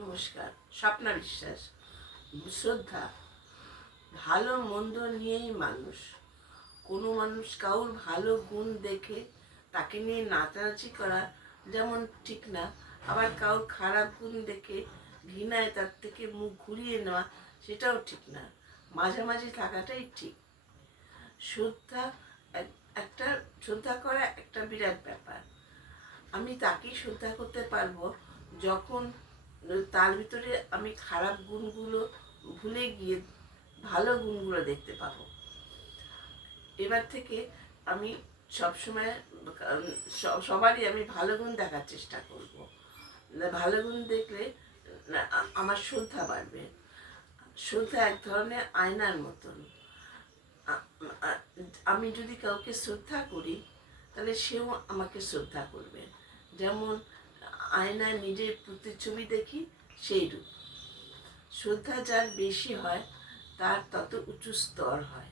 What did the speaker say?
নমস্কার। স্বপ্না বিশ্বাস। শ্রদ্ধা ভালো মন্দ নিয়েই মানুষ। কোনো মানুষ কারোর ভালো গুণ দেখে তাকে নিয়ে নাচানাচি করা যেমন ঠিক না, আবার কারোর খারাপ গুণ দেখে ঘৃণায় তার থেকে মুখ ঘুরিয়ে নেওয়া সেটাও ঠিক না। মাঝামাঝি থাকাটাই ঠিক। শ্রদ্ধা একটা শ্রদ্ধা করা একটা বিরাট ব্যাপার। আমি তাকেই শ্রদ্ধা করতে পারবো যখন তার ভিতরে আমি খারাপ গুণগুলো ভুলে গিয়ে ভালো গুণগুলো দেখতে পাবো। এবার থেকে আমি সবসময় সবারই আমি ভালো গুণ দেখার চেষ্টা করব। ভালো গুণ দেখলে আমার শ্রদ্ধা বাড়বে। শ্রদ্ধা এক ধরনের আয়নার মতন। আমি যদি কাউকে শ্রদ্ধা করি তাহলে সেও আমাকে শ্রদ্ধা করবে। যেমন আয়নায় নিজের প্রতিচ্ছবি দেখি সেই রূপ। শ্রদ্ধা যার বেশি হয় তার তত উঁচু স্তর হয়।